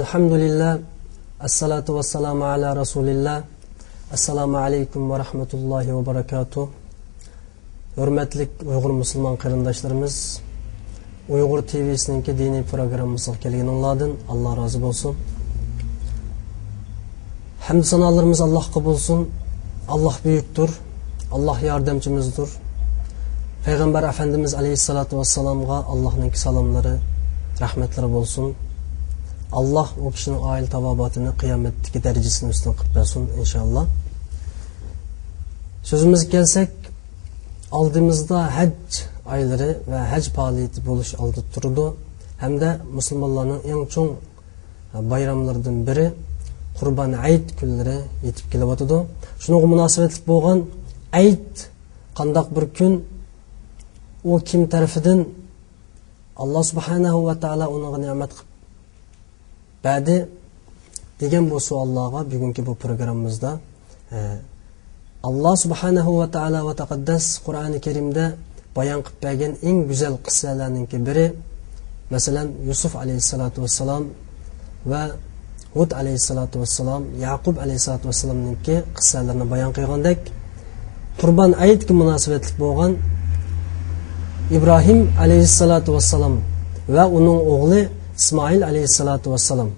Elhamdülillah, esselatu vesselamu ala Resulillah, esselamu aleyküm ve rahmetullahi ve berekatuh. Hürmetlik Uygur Müslüman kırındaşlarımız, Uygur TV'sininki dini programımızı kelgen anladın. Allah razı olsun. Hamd sanalarımız Allah kabul olsun. Allah büyüktür. Allah yardımcımızdır. Peygamber Efendimiz Aleyhissalatu vesselam'a Allah'ın salamları, rahmetleri olsun. Allah o kişinin aile tavabatını kıyametteki derecesini üstüne kıplasın inşallah. Sözümüz gelsek, aldığımızda hac ayları ve hac faaliyeti buluş aldı durdu. Hem de Müslümanların en çok bayramlarından biri Kurban Ayd günleri yetip kelabatıdı. Şuna münasebetlik boğan Ayd kandak bir gün o kim tarafından Allah subhanahu ve taala ona nimet badi degan bu savollarga bugungi bu programmamizda Allah subhanahu ve taala ve taqaddas Qur'oni Karimda bayon qilib bergan eng go'zal qissalarning biri masalan Yusuf alayhissalatu vesselam ve Hud alayhissalatu vesselam, Yaqub alayhissalatu vesselamning qissalarini bayon qilgandek Qurban Aydga munosabatli bo'lgan İbrahim alayhissalatu vesselam ve onun oğlu İsmail aleyhissalatu vesselam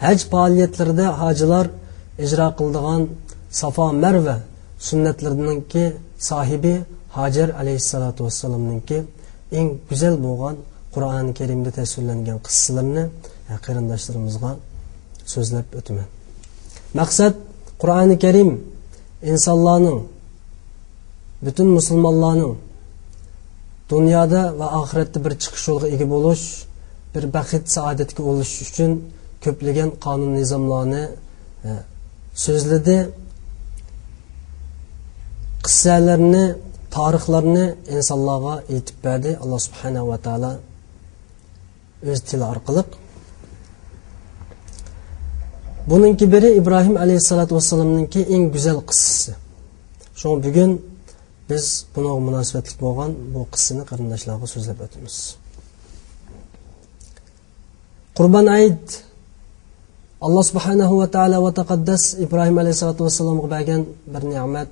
hac faaliyetlerinde hacılar icra kıldığan Safa Merve sünnetlerininki sahibi Hacer aleyhissalatu vesselam'ınki en güzel boğan Kur'an-ı Kerim'de tesirlengen kıssalarını kırındaşlarımızga sözlep ötümen. Maksat Kur'an-ı Kerim insanların bütün Müslümanların dünyada ve ahirette bir çıkış yolu ega buluş bir baxit saadetga oluş üçün köplegen kanun nizamlarını sözledi. Qissalarini, tarixlarini insanlarga aytib berdi. Allah subhanahu ve taala öz tili orqali. Buningki biri İbrahim aleyhissalatu vesselam'ninki en güzel qissasi. Şoň bugün biz buna münasebetlik bo'lgan bu qissani qarindoshlarga so'zlab o'tamiz. Qurban Ayd Allah subhanahu ve taala ve taqaddas İbrahim aleyhissalatu vesselam'a bergan bir ne'mat.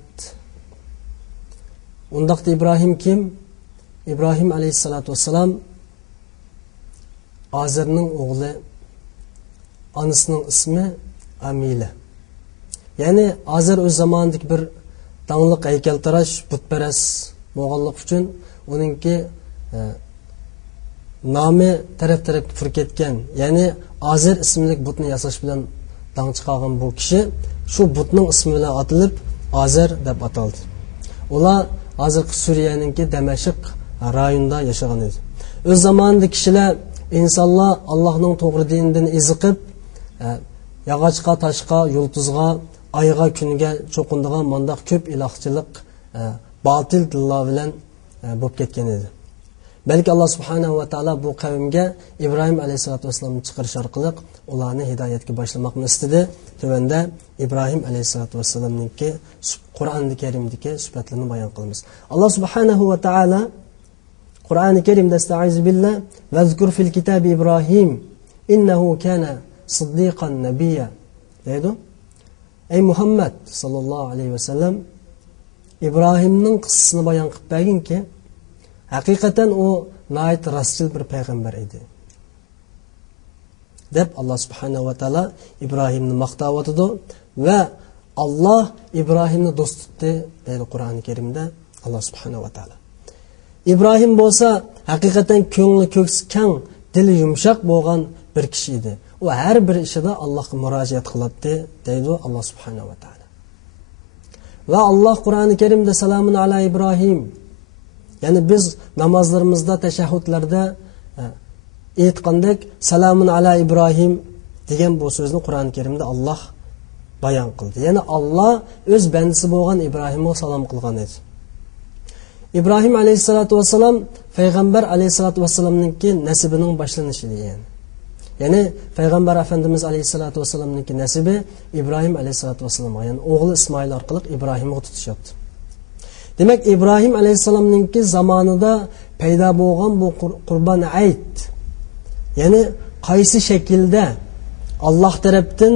Undaqda İbrahim kim? İbrahim aleyhissalatu vesselam Azer'nin oğlu, anısının ismi Amile. Yani Azer öz zamanındaki bir dağınlık heykeltaraş, putperest boğanlık için onunki namı taraf fırketken, yani Azer ismlik butunu yasaş bilen dağın çıkargan bu kişi şu butunun ismiyle atılıp Azer dep ataldı. Ola Azer Suriye'ninki Demeşik rayonunda yaşagan idi. Öz zamanında kişiler insanlar Allah'ın doğru dininden iziqib yağaçqa, taşqa, yulduzga, ayga, günge çokunduğu mandaq köp ilahçılık batıl dillar bilen bop ketken idi. Belki Allah subhanahu ve taala bu kavimge İbrahim aleyhissalatu vesselam'ın çıkarış arqılıq ularını hidayetke başlamakını istedi. Tövende İbrahim aleyhissalatu vesselam'ınki Kur'an-ı Kerim'deki sübetlerini bayan kılımız. Allah subhanahu ve taala Kur'an-ı Kerim'de estaizu billah vezkur fil kitabı İbrahim innehu kana sıddiqan nebiyya deydu. Ey Muhammed sallallahu aleyhi ve sellem İbrahim'nin kıssasını bayan kılıp bergin ki hakikaten o nayet rastçıl bir peygamber idi. Dep Allah subhanahu ve taala İbrahim'ni maqtavatıdı ve Allah İbrahim'ni dost tuttu deydi Kur'an-ı Kerim'de Allah subhanahu ve taala. İbrahim bolsa hakikaten köngli köksi keng, dili yumşak bolgan bir kişi idi. O her bir işide Allah'a müracaat kılattı deydi Allah subhanahu ve taala. Ve Allah Kur'an-ı Kerim'de selamun ala İbrahim. Yani biz namazlarımızda, teşehhüdlerde aytqandek selamun ala İbrahim degan bu sözünü Kur'an-ı Kerim'de Allah bayan kıldı. Yani Allah öz bendisi bolgan İbrahim'e salam kılgan edi. İbrahim aleyhissalatu vesselam Peygamber aleyhissalatu vesselam'ninki nesibinin başlanışıydı yani. Yani Peygamber Efendimiz aleyhissalatu vesselam'ninki nesibi İbrahim aleyhissalatu vesselam'a yani oğlu İsmail arqılıq İbrahim'e tutuşadı. Demek İbrahim aleyhisselam'ninki zamanında peyda bolgan bu Kurban Ayd. Yani qaysi şekilde Allah tarafdan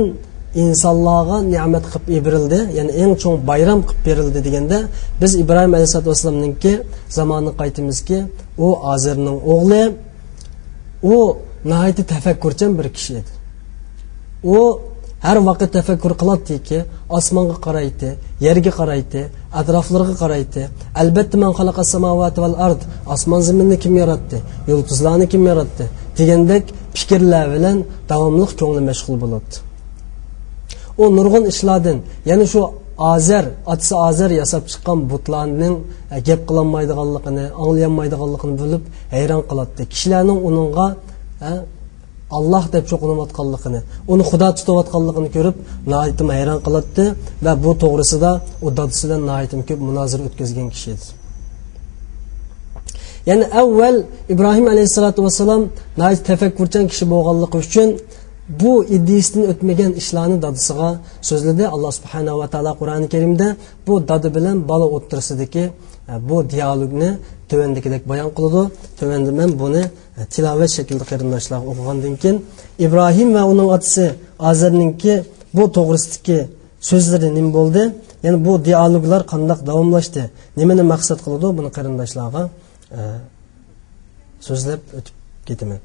insonlarga ne'mat qilib berildi, ya'ni eng cho'ng bayram qilib berildi deganda biz İbrahim alayhisolatu vasallamninki zamonini qaytimizki, u Azerning o'g'li, u nihoyatda tafakkurchan bir kishi edi. U har vaqt tafakkur qiladiki, osmonga qaraydi, yerga qaraydi, atroflarga qaraydi. Albatta man xalaqas samawati val ard, osmon zaminni kim yaratdi, yulduzlarni kim yaratdi degandek fikrlar bilan davomli ko'ngli mashg'ul bo'ladi. O nurg'un ishlardan, ya'ni shu atsa Azer yasab chiqqan butlarning gap qilinmaydiganligini, anglayanmaydiganligini bilib hayron qiladi. Kishilarning uningga Allah deb cho'qinayotganligini, uni Xudo tutayotganligini ko'rib, nihoyatda hayron qiladi va bu to'g'risida u dadasidan nihoyatda ko'p munozara o'tkazgan kishi edi. Ya'ni avval İbrahim alayhisolatu vasallam nihoyat tafakkurchan kishi bo'lganligi uchun bu iddisidan o'tmagan ishlarni dadasiga so'zladi. Alloh subhanahu va taolo Qur'oni Karimda bu dada bilan bola o'ttirsidagi bu dialogni tövendikidek bayon qiladi. Tövende men buni tilovat shaklida qarindoshlar o'qigandan keyin İbrahim va uning otasi Azerninki bu to'g'risidagi so'zlari nima bo'ldi? Ya'ni bu dialoglar qanday davomlashdi? Nimani maqsad qiladi? Buni qarindoshlarga so'zlab o'tib ketaman.